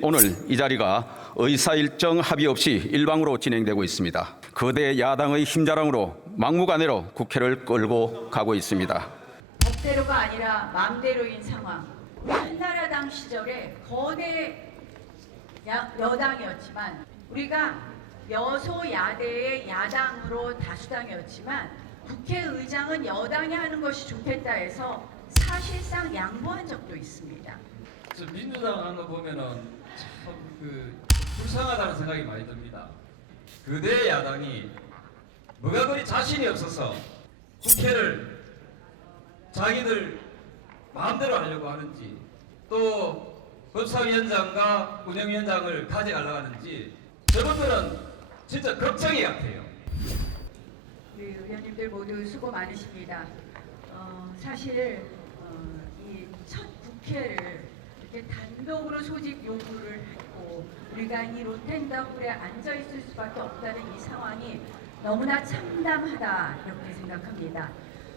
오늘 이 자리가 의사일정 합의 없이 일방으로 진행되고 있습니다. 거대 야당의 힘자랑으로 막무가내로 국회를 끌고 가고 있습니다. 법대로가 아니라 마음대로인 상황. 한나라당 시절에 거대 여당이었지만 우리가 여소야대의 야당으로 다수당이었지만 국회의장은 여당이 하는 것이 좋겠다 해서 사실상 양보한 적도 있습니다. 저 민주당 하는 거 보면은 참 불쌍하다는 생각이 많이 듭니다. 거대 야당이 뭐가 그리 자신이 없어서 국회를 자기들 마음대로 하려고 하는지 또 법사위원장과 운영위원장을 가져가려고 하는지 저분들은 진짜 걱정이 같아요. 우리 의원님들 모두 수고 많으십니다. 사실 이 첫 국회를 이렇게 단독으로 소집 요구를 했고 우리가 이 로텐더불에 앉아 있을 수밖에 없다는 이 상황이 너무나 참담하다 이렇게 생각합니다.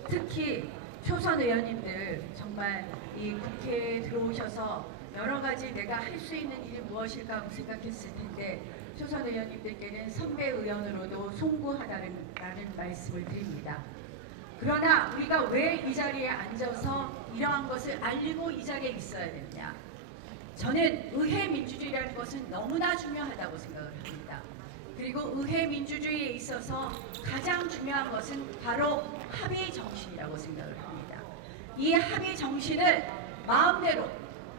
특히 초선 의원님들 정말 이 국회에 들어오셔서 여러 가지 내가 할 수 있는 일이 무엇일까 하고 생각했을 텐데 초선 의원님들께는 선배 의원으로도 송구하다는 말씀을 드립니다. 그러나 우리가 왜 이 자리에 앉아서 이러한 것을 알리고 이 자리에 있어야 되느냐? 저는 의회 민주주의라는 것은 너무나 중요하다고 생각을 합니다. 그리고 의회 민주주의에 있어서 가장 중요한 것은 바로 합의 정신이라고 생각을 합니다. 이 합의 정신을 마음대로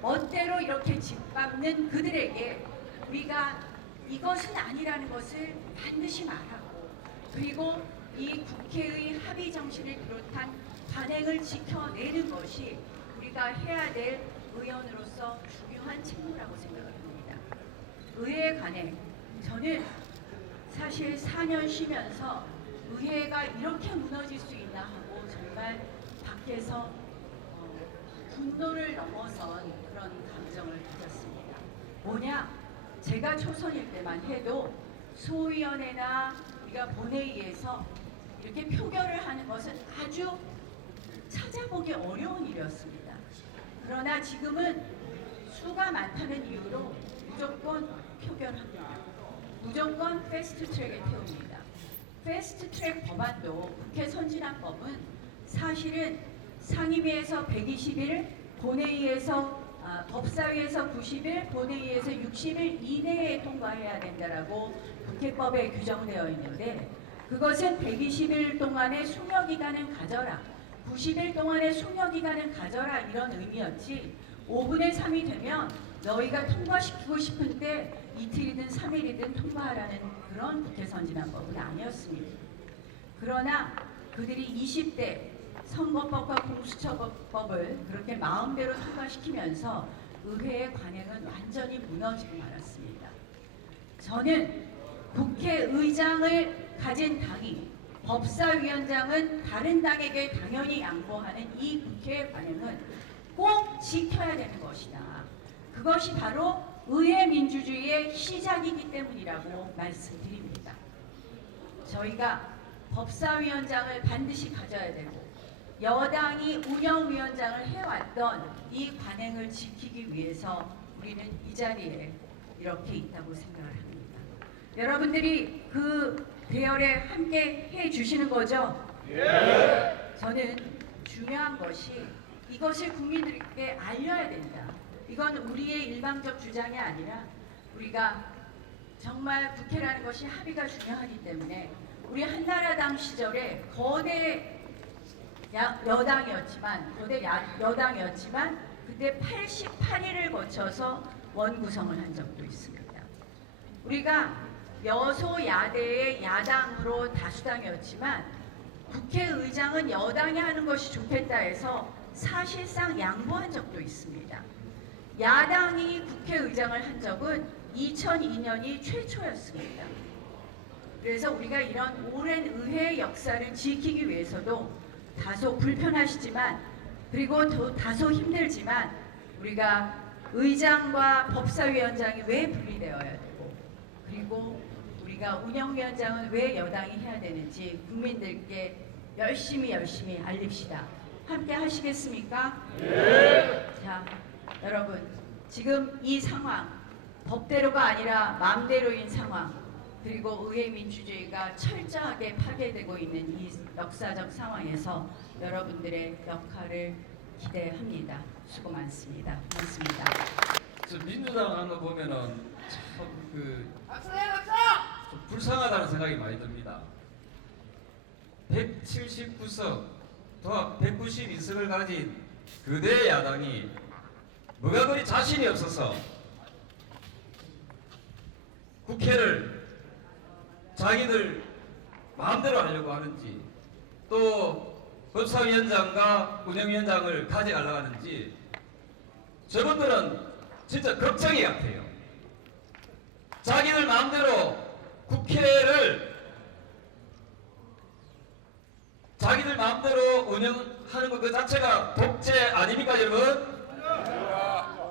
멋대로 이렇게 짓밟는 그들에게 우리가 이것은 아니라는 것을 반드시 말하고 그리고 이 국회의 합의 정신을 비롯한 관행을 지켜내는 것이 우리가 해야 될 의원으로서 중요한 책무라고 생각을 합니다. 의회 관행, 저는 사실 4년 쉬면서 의회가 이렇게 무너질 수 있나 하고 정말 밖에서 분노를 넘어선 그런 감정을 가졌습니다. 뭐냐? 제가 초선일 때만 해도 소위원회나 우리가 본회의에서 이렇게 표결을 하는 것은 아주 찾아보기 어려운 일이었습니다. 그러나 지금은 수가 많다는 이유로 무조건 표결합니다. 무조건 패스트트랙에 태웁니다. 패스트트랙 법안도 국회 선진화법은 사실은 상임위에서 120일, 본회의에서 법사위에서 90일, 본회의에서 60일 이내에 통과해야 된다라고 국회법에 규정되어 있는데 그것은 120일 동안의 숙려기간은 가져라, 90일 동안의 숙려기간은 가져라 이런 의미였지 5분의 3이 되면 너희가 통과시키고 싶은 때 이틀이든 3일이든 통과하라는 그런 국회 선진화법은 아니었습니다. 그러나 그들이 20대 선거법과 공수처법을 그렇게 마음대로 통과시키면서 의회의 관행은 완전히 무너지고 말았습니다. 저는 국회의장을 가진 당이 법사위원장은 다른 당에게 당연히 양보하는 이 국회의 관행은 꼭 지켜야 되는 것이다. 그것이 바로 의회 민주주의의 시작이기 때문이라고 말씀드립니다. 저희가 법사위원장을 반드시 가져야 되고 여당이 운영위원장을 해왔던 이 관행을 지키기 위해서 우리는 이 자리에 이렇게 있다고 생각을 합니다. 여러분들이 그 대열에 함께 해주시는 거죠? 예. 저는 중요한 것이 이것을 국민들께 알려야 된다. 이건 우리의 일방적 주장이 아니라 우리가 정말 국회라는 것이 합의가 중요하기 때문에 우리 한나라당 시절에 거대 여당이었지만 그때 88일을 거쳐서 원구성을 한 적도 있습니다. 우리가 여소야대의 야당으로 다수당이었지만 국회의장은 여당이 하는 것이 좋겠다 해서 사실상 양보한 적도 있습니다. 야당이 국회의장을 한 적은 2002년이 최초였습니다. 그래서 우리가 이런 오랜 의회 역사를 지키기 위해서도 다소 불편하시지만 그리고 또 다소 힘들지만 우리가 의장과 법사위원장이 왜 분리되어야 되고 그리고 우리가 운영위원장은 왜 여당이 해야 되는지 국민들께 열심히 알립시다. 함께 하시겠습니까? 네. 자, 여러분 지금 이 상황 법대로가 아니라 마음대로인 상황, 그리고 의회 민주주의가 철저하게 파괴되고 있는 이 역사적 상황에서 여러분들의 역할을 기대합니다. 수고 많습니다. 고맙습니다. 저 민주당 하는 거 보면은 참좀 불쌍하다는 생각이 많이 듭니다. 179석, 도합 192석을 가진 그대 야당이 뭐가 그리 자신이 없어서 국회를 자기들 마음대로 하려고 하는지, 또 법사위원장과 운영위원장을 가져가려고 하는지 저분들은 진짜 걱정이 같아요. 자기들 마음대로 국회를 자기들 마음대로 운영하는 것 그 자체가 독재 아닙니까, 여러분?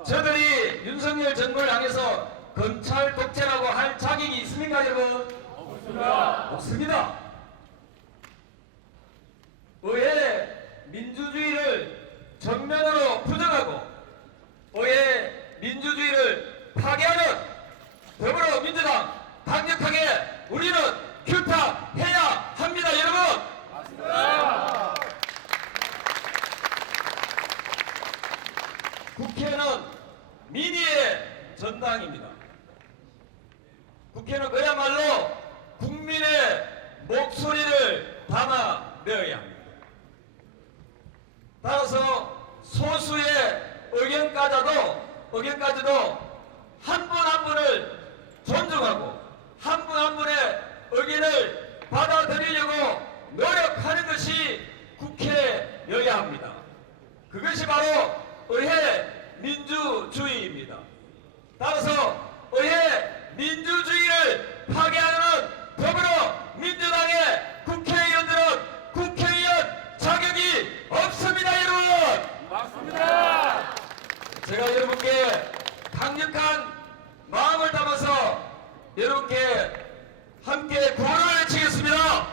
저들이 윤석열 정부를 향해서 검찰 독재라고 할 자격이 있습니까, 여러분? 없습니다. 의회 민주주의를 정면으로 부정하고 의회 민주주의를 파괴하는 더불어민주당 강력하게 우리는 규탄해야 합니다, 여러분. 국회는 민의의 전당입니다. 국회는 그야말로 국민의 목소리를 담아내어야 합니다. 따라서 소수의 의견까지도 한 분 한 분을 존중하고 한 분 한 분의 의견을 받아들이려고 노력하는 것이 국회여야 합니다. 그것이 바로 의회 민주주의입니다. 따라서 의회 민주주의를 파괴하는 더불어민주당의 국회의원들은 국회의원 자격이 없습니다, 여러분. 맞습니다. 제가 여러분께 강력한 마음을 담아서 여러분께 함께 구호를 외치겠습니다.